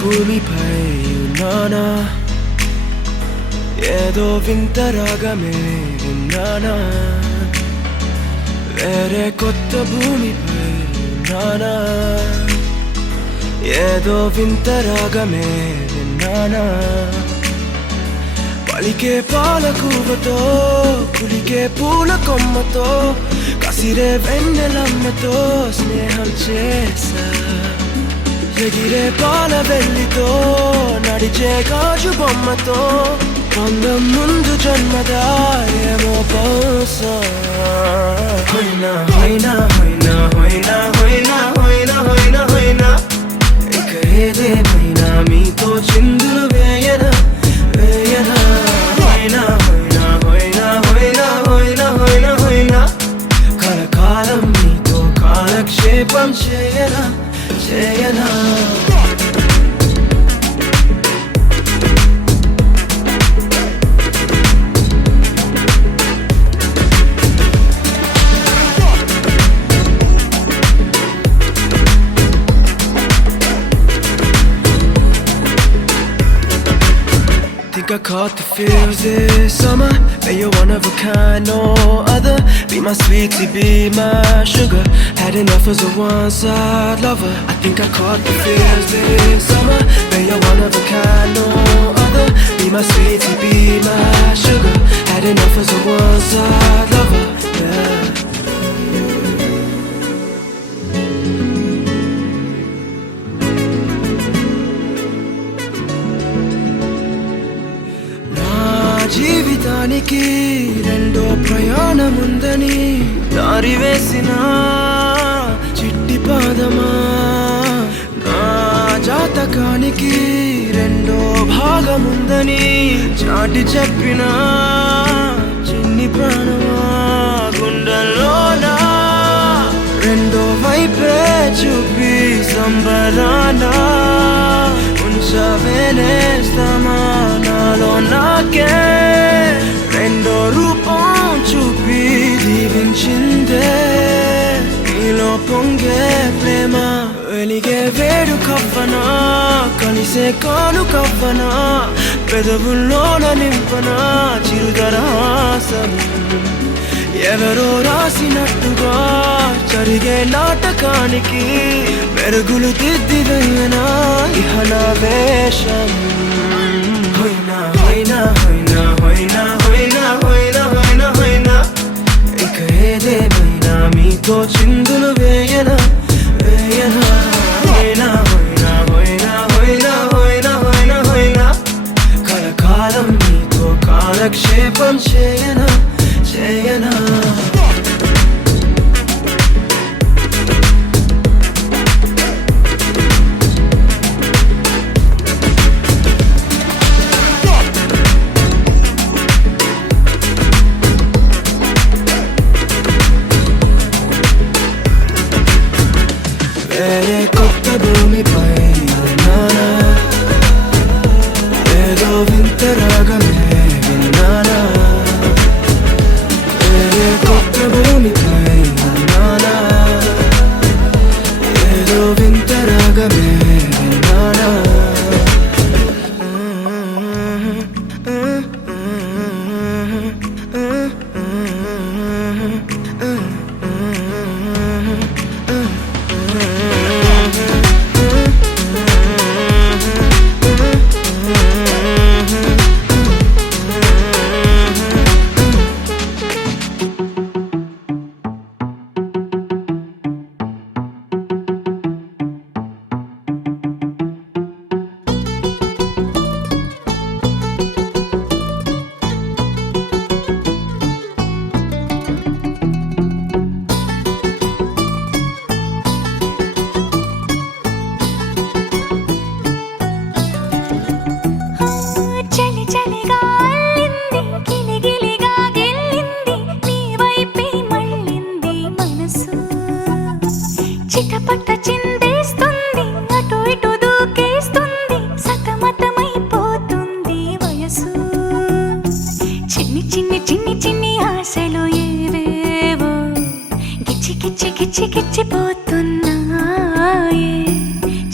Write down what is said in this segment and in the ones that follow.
భూమిపై ఉన్నానా, ఏదో వింత రాగమే విన్నానా. వేరే కొత్త భూమిపై ఉన్నానా, ఏదో వింత రాగమే విన్నానా. పలికే పాలకూవతో, కులికే పూల కొమ్మతో, కసిరే వెన్నెలమ్మతో స్నేహం చేసా. ఎగిరే పాల వెల్లితో, నడిచే గాజు బొమ్మతో, అందం ముందు జన్మదా ఏమో బహుశా. హోయినా హోయినా హోయినా హోయినా హోయినా హోయినా హోయినా హోయినా, ఇక ఏదేమైనా మీతో చిందులు వేయనా వేయనా. హోయినా హోయినా హోయినా హోయినా హోయినా హోయినా హోయినా, కలకాలం మీతో కాలక్షేపం చేయనా చేయనా. Think I caught the feels this summer, but you're one of a kind, no other. Be my sweetie, be my sugar. Had enough as a one-side lover. I think I caught the feels this summer, but you're one of a kind, no other. Be my sweetie, be my sugar. Had enough as a one-side lover, yeah. జీవితానికి రెండో ప్రయాణముందని దారి వేసిన చిట్టి పాదమా, నా జాతకానికి రెండో భాగముందని చాటి చెప్పిన చిన్ని ప్రాణమా. గుండెల్లోనా రెండో వైపే చూపి సంబరానా ఉంచవేనేస్తామా. నాలో నాకే రెండో రూపం చూపి దీవించిందే నీలో పొంగే ప్రేమ. వెలిగే వేడు కవ్వనా, కలిసే కాను కవ్వనా, పెదవుల్లోన నింపనా చిరుదరాసం. ఎవరో రాసినట్టుగా జరిగే నాటకానికి మెరుగులు దిద్దివేయనా ఇహ నా వేషం. హోయినా హోయినా హోయినా హోయినా హోయినా హోయినా హోయినా హోయినా, ఇక ఏదేమైనా మీతో చిందులు వేయనా వేయనా. హోయినా హోయినా హోయినా హోయినా హోయినా హోయినా హోయినా, కలకాలం మీతో కాలక్షేపం చేయనా చేయనా. వేరే కొత్త భూమిపై ఉన్నానా, ఏదో వింత రాగమే విన్నానా. వేరే కొత్త భూమిపై ఉన్నానా, ఏదో వింత రాగమే విన్నానా. చిటపట చిందేస్తుంది, అటు ఇటు దూకేస్తుంది, సతమతమైపోతుంది వయసు. చిన్ని చిన్ని చిన్ని చిన్ని ఆశలు ఏవేవో గిచ్చి గిచ్చి గిచ్చి గిచ్చిపోతున్నాయే.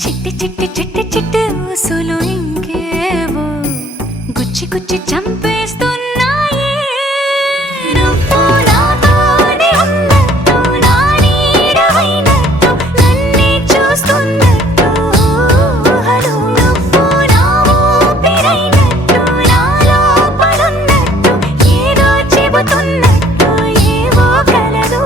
చిట్టి చిట్టి చిట్టి చిట్టి చిలిపితే ఊసులు ఇంకేవో గుచ్చి గుచ్చి చంపేస్తున్నాయే. నువ్వు నాతోనే ఉన్నట్టు, నా నీడవైనట్టు, నన్నే చూస్తున్నట్టు ఊహలు. నువ్వు నా ఊపిరైనట్టు, నా లోపలున్నట్టు, ఏదో చెబుతున్నట్టు ఏవో కలదు.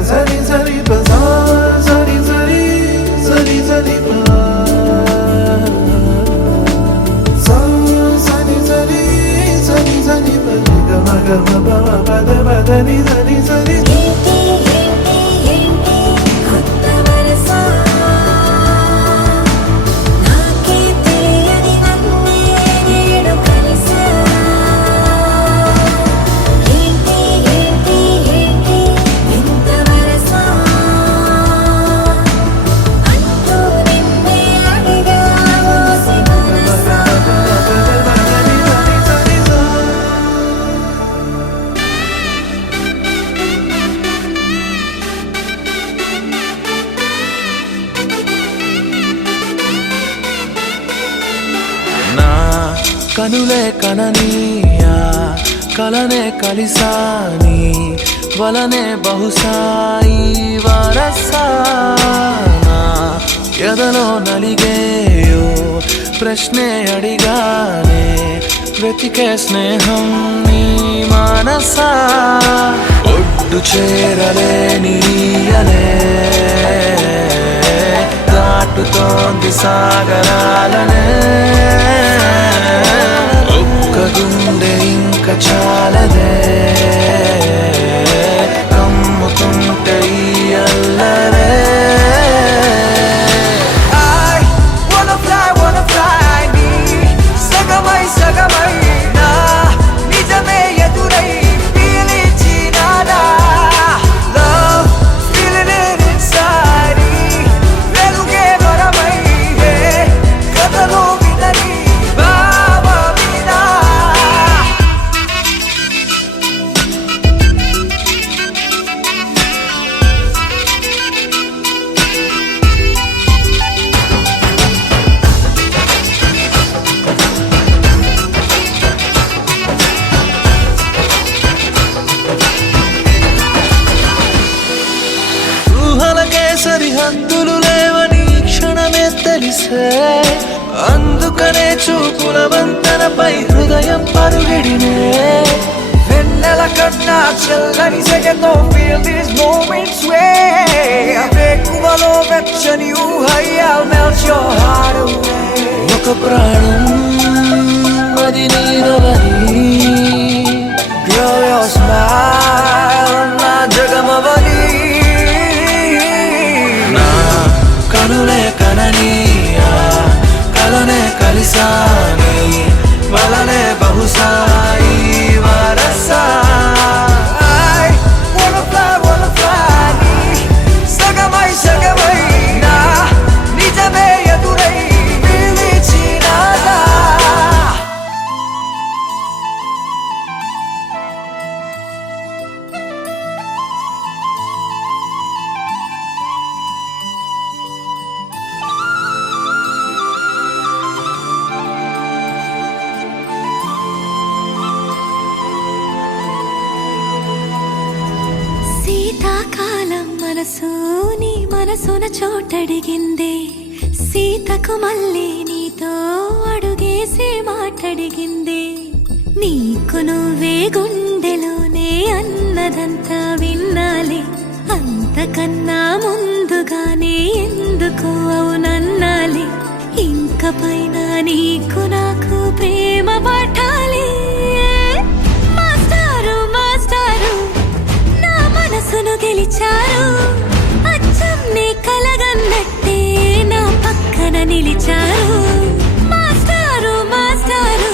zari zari pa zari zari zari zari pa zari zari zari zari pa ga ma pa pa da ni zari zari కొత్త వరస నాకే తెలియని నన్నే నేడు కలిసా ఏంటి ఏంటి ఏంటి వింత వరస అంటూ నిన్నే అడిగావు మనసా నా కనులే కననీయా కలనే కలిసాని వలనే బహుశాయి వరసానా ఎదలో నలిగేయో ప్రశ్నే అడిగానే వెతికే స్నేహం నీ మనసా ఒడ్డు చేరలేనీయనే దాటుతోంది సాగరాలనే ఒక్క గుండె ఇంక చాలదే కమ్ముతుంటే ఈ అల్లరే wanna fly నీ సగమై సగమై నా నిజమే ఎదురై పిలిచినాడా love feeling it inside వెలుగే వరమై కథలో వినని భావమినా ఊహలకే సరిహద్దులు లేవని క్షణమే తెలిసే అందుకనే చూపుల వంతెనపై హృదయం పరుగిడినే వెన్నెల కన్నా చల్లని సెగతో feel these moments way వేకువలో వెచ్చని ఊహై I'll melt your heart away ఒక ప్రాణం అది నీదవని Girl, your smile నా జగమవని నా కనులే కననీయా కలనే కలిసాని వలనే బహుశాయి వరసా wanna fly నీ సగమై సగమై నా నిజమే ఎదురై పిలిచినాదా శీతాకాలం మనసు నీ మనసున చోటడిగిందే సీతకు మళ్ళీ నీతో అడుగేసి మాటడిగిందే నీకు నువ్వే గుండెలోనే అన్నదంతా విన్నాలే అంతకన్నా ముందుగానే ఎందుకు అవునన్నాలే ఇంక పైన నీకు నాకు ప్రేమ పట్టాలి మాస్టారు మాస్టారు నా మనసును గెలిచారు అచ్చం నీ కలగన్నట్టే నా పక్కన నిలిచారు మాస్టారు మాస్టారు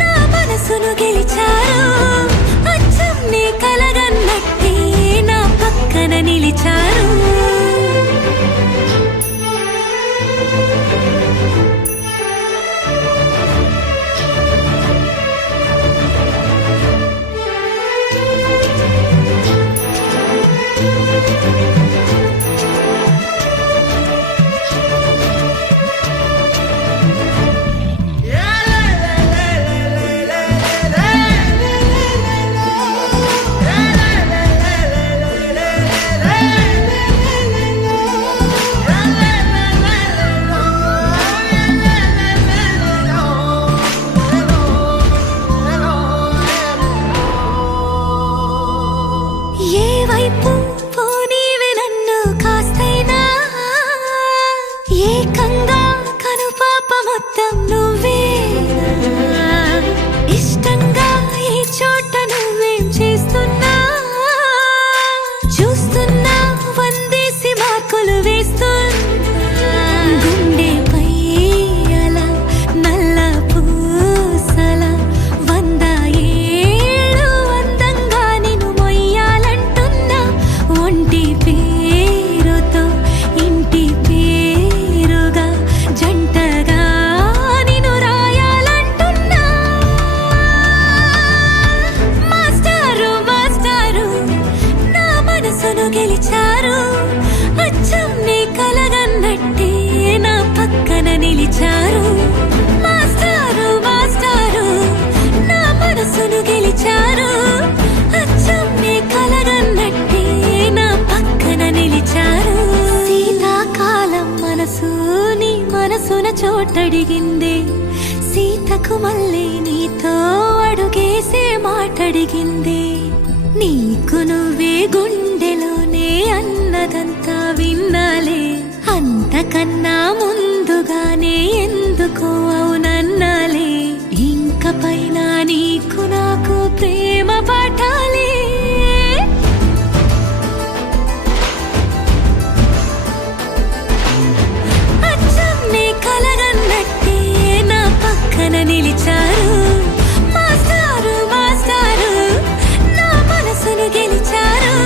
నా మనసును గెలిచారు అచ్చం నీ కలగన్నట్టే నా పక్కన నిలిచారు మొత్తం నువ్వేనా ఇష్టంగా ఈ చోట నువ్వేం చేస్తున్నా చూస్తున్నా వందేసి మార్కులు వేస్తున్నా గుండెపై అలా నల్ల పూసల 100 ఏళ్ళు అందంగా నిన్ను మొయ్యాలంటున్నా ఒంటి పేరుతో ఇంటి పేరుగా జంటగా నిన్ను రాయాలంటున్నా మాస్టారు మాస్టారు నా మనసును గెలిచారు అచ్చం నీ కలగన్నట్టే నా పక్కన నిలిచారు మాస్టారు మాస్టారు నా మనసును గెలిచారు అచ్చం నీ కలగన్నట్టే నా పక్కన నిలిచారు శీతాకాలం మనసు నీ మనసున చోటడిగింది సీతకు మళ్ళీ నీతో అడుగేసే మాటడిగింది నీకు నువ్వే గుండెలోనే అన్నదంతా విన్నాలే అంతకన్నా ముందుగానే ఎందుకో అవునన్నాలే ఇంక పైన నీకు నాకు ప్రేమ పాఠాలే అచ్చం నీ కలగన్నట్టే నా పక్కన నిలిచారు మాస్టారు మాస్టారు నా మనసును గెలిచారు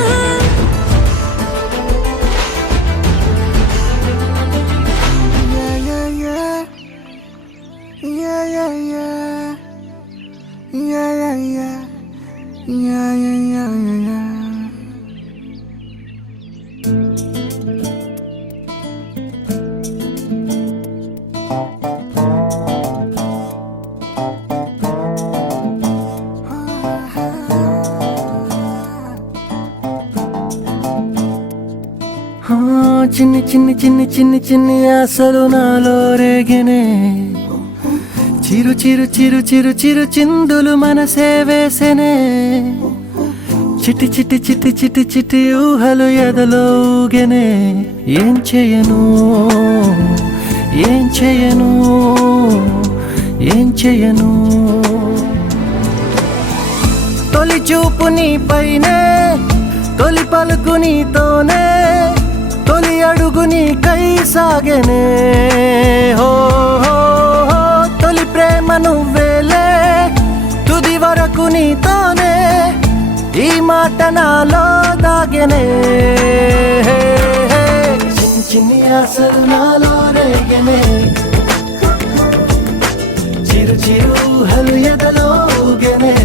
చిన్ని చిన్ని చిన్ని చిన్ని చిన్ని ఆశలు నాలో రేగెనే చిరు చిరు చిరు చిరు చిరు చిందులు మనసే వేసెనే చిటి చిటి చిటి చిటి చిటి ఊహలు ఎదలో ఊగెనే ఏం చేయను ఏం చేయను ఏం చేయను తొలి చూపు నీ పైనే తొలి పలుకు నీతోనే తొలి అడుగు నీకై సాగెనే హో హో హో తొలి ప్రేమ నువ్వేలే తుది వరకు నీతోనే ఈ మాట నాలో దాగెనే చిన్ని చిన్ని ఆశలు నాలో రేగెనే చిరు చిరు ఊహలు ఎదలో ఊగెనే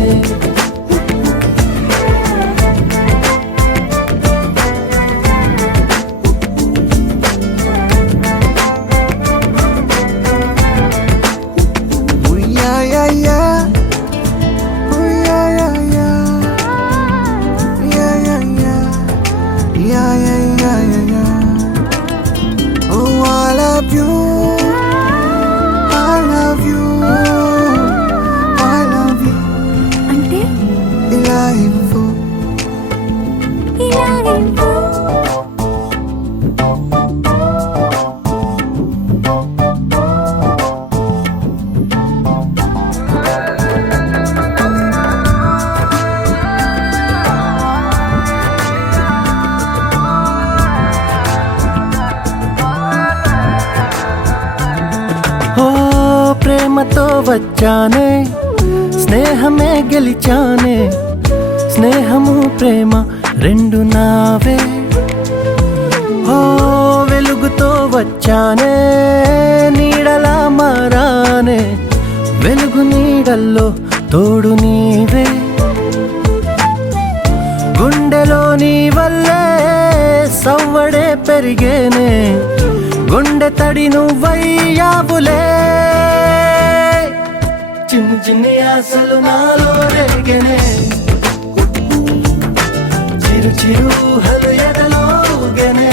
అంటే ఇలా ప్రేమతో వచ్చానే స్నేహమే గెలిచానే స్నేహము ప్రేమ రెండు నావే ఓ వెలుగుతో వచ్చానే నీడలా మారానే వెలుగు నీడల్లో తోడు నీవే గుండెలో నీ వల్లే సవ్వడే పెరిగేనే గుండె తడి నువ్వయ్యావులే చిన్ని చిన్ని ఆశలు నాలో రేగెనే చిరు చిరు ఊహలు ఎదలో ఊగెనే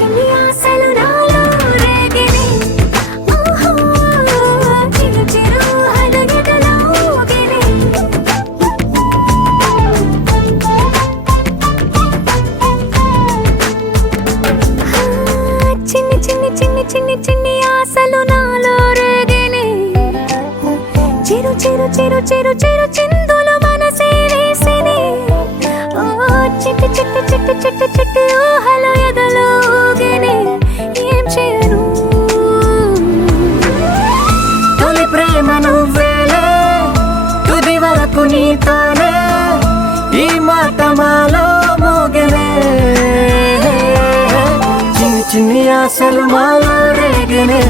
చిన్ని ఆశలు నాలో రేగిని ఓహో చిరు చిరు అలగెదలో ఊగిని చిన్ని చిన్ని చిన్ని చిన్ని చిన్ని ఆశలు నాలో రేగిని చిరు చిరు చిరు చిరు చిరు చిందులు మనసే వేసిని ఓ చిట్టి చిట్టి చిట్టి చిట్టి చిట్టి ఊహలు ఎదలో ఊగిని ఏం చేయను తొలి ప్రేమ నువ్వేలే తుది వరకు నీతోనే ఈ మాట మాలో మోగనే చిన్ని చిన్ని ఆశలు మాలో రేగనే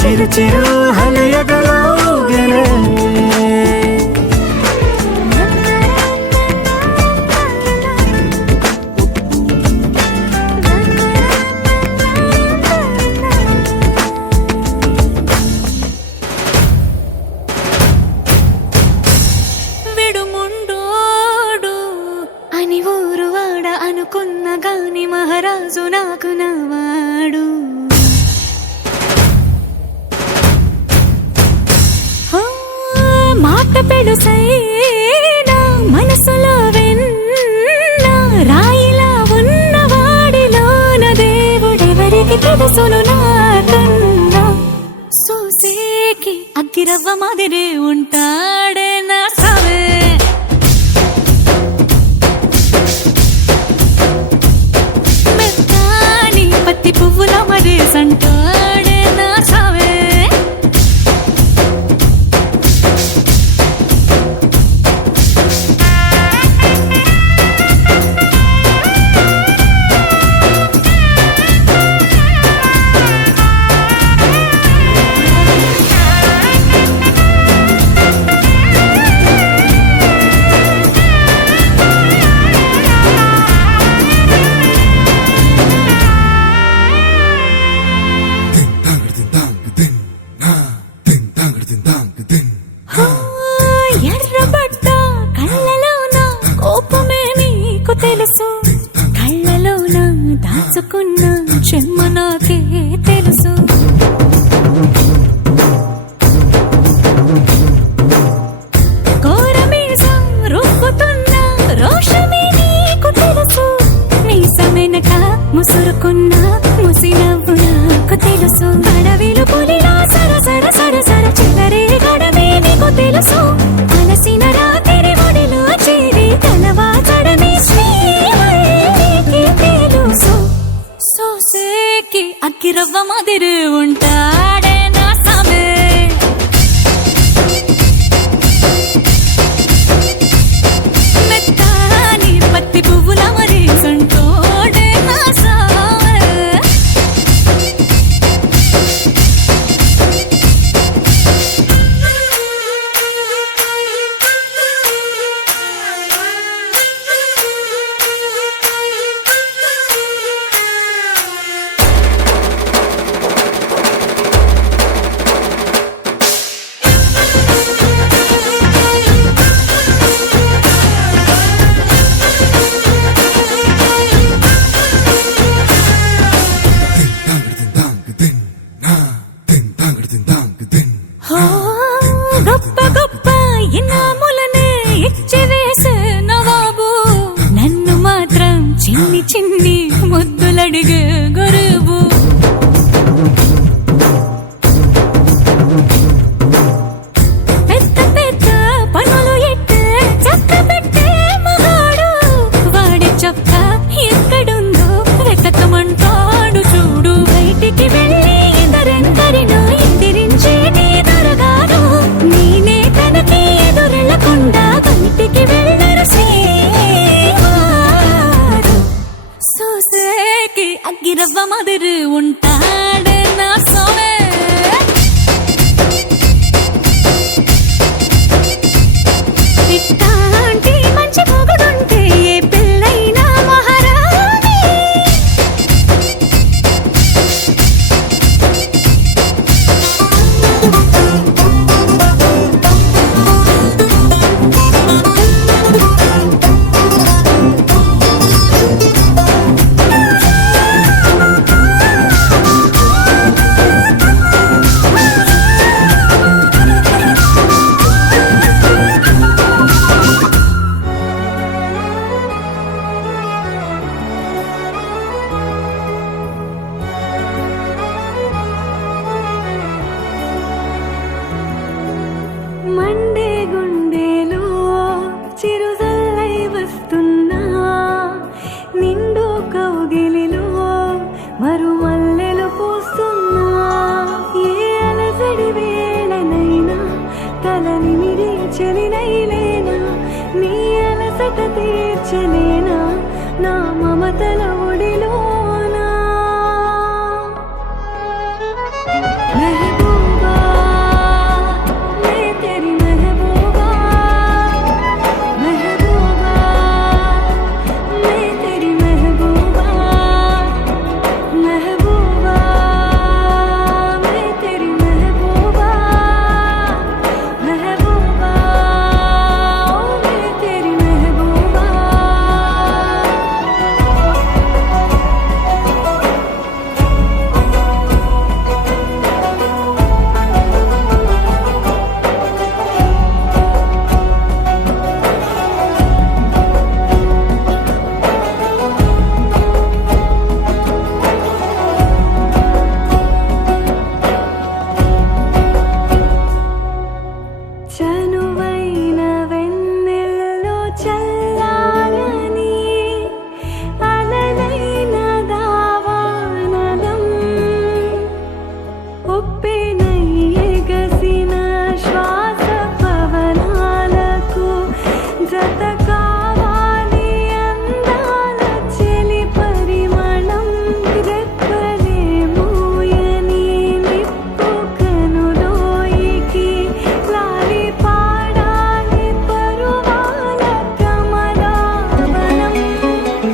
చిరు చిరు హలయగలో ఊగనే విడుముండోడు అని ఊరు వాడ అనుకున్న గాని మహారాజు నాకు నవాడు మాట పెడుసైనా మనసులో వెన్న రాయిలా ఉన్నవాడిలోన దేవుడెవరికి తెలుసును నాకన్నా సూసేకి అగ్గిరవ్వ మాదిరే ఉంటాడే నా సవే మెత్తాని పత్తి పువ్వుల మరేసంటాడే నా సవే ఎర్రబడ్డ కళ్ళలోన కోపమే నీకు తెలుసు కళ్ళలోన దాచుకున్న చెమ్మ నాకే తెలుసు కోరమీసం రుబ్బుతున్న రోషమే నీకు తెలుసు మీసమెనక ముసురుకున్న ముసినవ్వు నాకు తెలుసు అడవిలు పులిలా సర సర సర సర చివరి గడమే నీకు తెలుసు అలసిన రాత్రి ఒడిలో చేరి తలవాచడమే శ్రీకి తెలుసు సోసేకి అగ్గిరవ్వ మాదిరి ఉంటాడే నా సమే మెత్తాని పత్తి పువ్వుల మరి సంటోడే నా సమే గొప్ప గొప్ప ఇనాములనే ఇచ్చి వేసే నవాబు నన్ను మాత్రం చిన్ని చిన్ని ముద్దులడిగే గురువు పెద్ద పెద్ద పనులు ఎట్టే చక్క పెట్టే మగాడు వాడి చొక్క ఎక్కడుందో వెతకమంటాడు చూడు బయటికి వెళ్ళి ఇద్దరెందరినో ఎదిరించే నీ దొరగాడు నేనే తనకి ఎదురెళ్ళకుండా బయటికి వెళ్ళరు శ్రీవారు సోసేకి అగ్గిరవ్వ మాదిరి ఉంటాడే నా సోమే ఇట్టాంటి మంచి మొగుడుంటే ఏ పిల్లైనా మహారాణి దాచలేనా నా మమతల ఒడిలోనా మెహబూబా మే తెరీ మెహబూబా మెహబూబా మే తెరీ మెహబూబా మెహబూబా మే తెరీ మెహబూబా మెహబూబా మే తెరీ మెహబూబా చనువైన వెన్నెల్లో చల్లారని అలలైన దావానలం ఉప్పెనై ఎగసిన శ్వాస పవనాలకు జత కావాలి అందాల చెలి పరిమళం రెప్పలే మూయని నిప్పు కనులోయికి లాలి పాడాలి పరువాల కమలావనం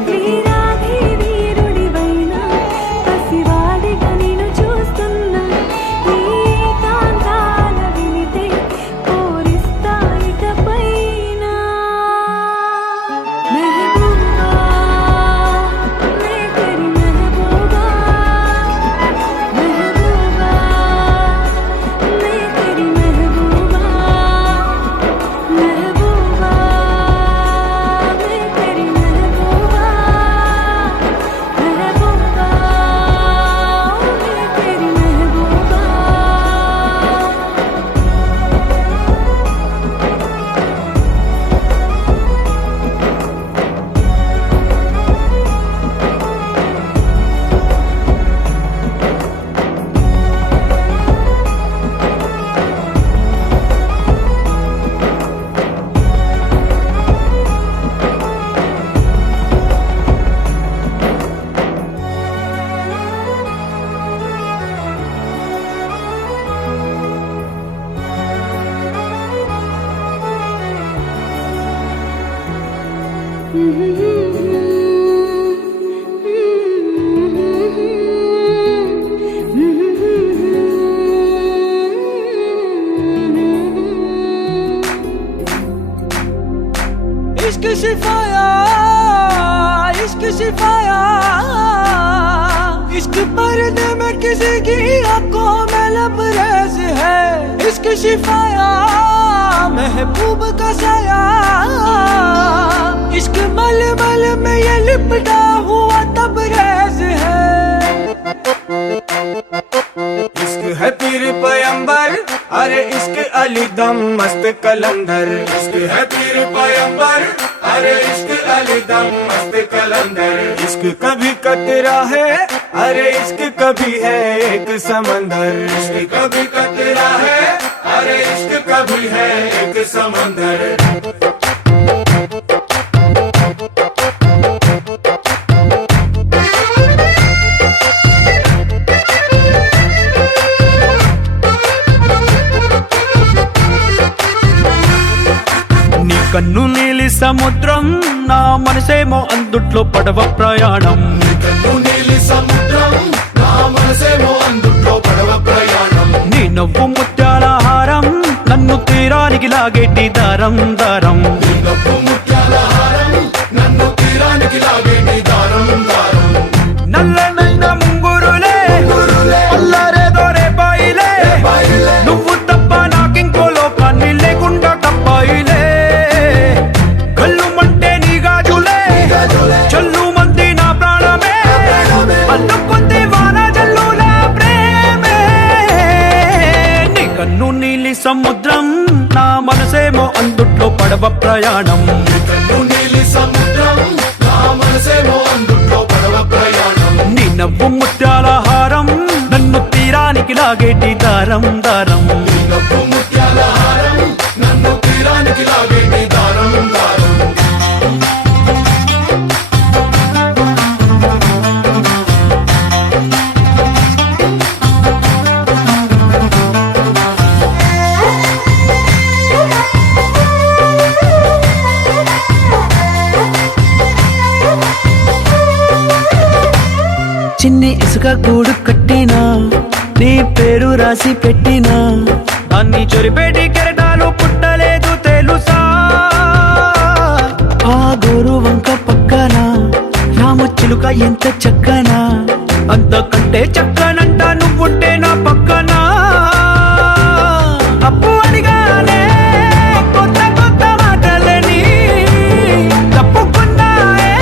వీరాధి వీరుడివైన పసివాడిగా నిన్ను చూస్తున్నా నీ కాంతాల వినితే పూరిస్తా ఇకపైన మెహబూబా మే తెరీ మెహబూబా మెహబూబా మే తెరీ మెహబూబా మెహబూబా మే తెరీ మెహబూబా మెహబూబా మే తెరీ మెహబూబా इश्क शिफाया इश्क शिफाया इश्क पर्दे में किसी की आंखों में लबरेज है इश्क शिफाया महबूब का साया इश्क मलमल में ये लिपटा हुआ तबरेज है इश्क है पीर पैगंबर अरे इश्क अली दम मस्त कलंदर इश्क है पीर पैगंबर अरे इश्क अली दम मस्त कलंदर इश्क कभी कतरा है अरे इश्क कभी है एक समंदर इश्क कभी कतरा है अरे इश्क कभी है एक समंदर నీ కన్ను నీలి సముద్రం నా మనసేమో అందుట్లో పడవ ప్రయాణం నీ కన్ను నీలి సముద్రం నా మనసేమో అందుట్లో పడవ ప్రయాణం నీ నవ్వు ముత్యాల హారం నన్ను తీరానికి లాగేటి దారం దారం నీ నవ్వు ముత్యాల హారం నన్ను తీరానికి లాగేటి దారం దారం నల్లనైన ముంగురులే అల్లారేదో రేపాయిలే నువ్వు తప్ప నాకింకో లోకాన్ని లేకుండా తప్పాయిలే కళ్ళు మంటే నీ గాజులే చల్లు మంది నా ప్రాణమే అల్లుకుంది వాన జల్లుల ప్రేమే నీ కన్ను నీలి సముద్రం నా మనసేమో అందుట్లో పడవ ప్రయాణం నీ కన్ను నీలి సముద్రం నా మనసేమో అందుట్లో పడవ ప్రయాణం నీ నవ్వు ముత్యాల హారం నన్ను తీరానికి లాగేటి దారం దారం నీ నవ్వు ముత్యాల హారం నన్ను తీరానికి లాగేటి దారం దారం చిన్ని ఇసుక గూడు కట్టినా నీ పేరు రాసి పెట్టినా అన్ని చొరిపేటి కెరటాలు పుట్టలేదు తెలుసా. ఆ గోరు వంక పక్కన రామచిలుక ఎంత చక్కనా అంతకంటే చక్కనంట నువ్వుంటే నా పక్కన. అప్పు అడిగానే కొత్త కొత్త మాటలని తప్పుకున్నాయే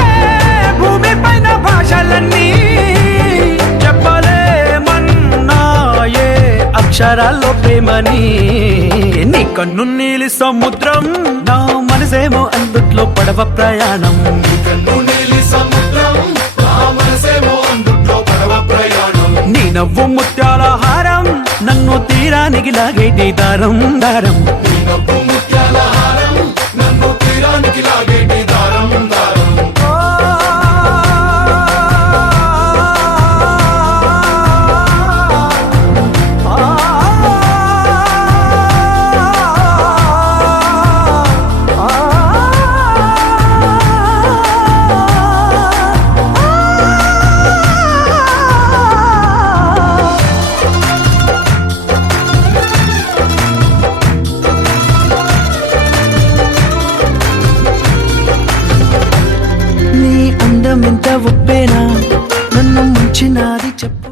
భూమి పైన భాషలన్నీ. చెప్పలేమన్నాయే అక్షరాల్లో ప్రేమని. నీ కన్ను నీలి సముద్రం నా మనసేమో అందుట్లో పడవ ప్రయాణం నీ నవ్వు ముత్యాల హారం నన్ను తీరానికి లాగేటి దారం దారం నీ అందమెంత ఒప్పేనా నన్ను ముంచినాది చెప్పు.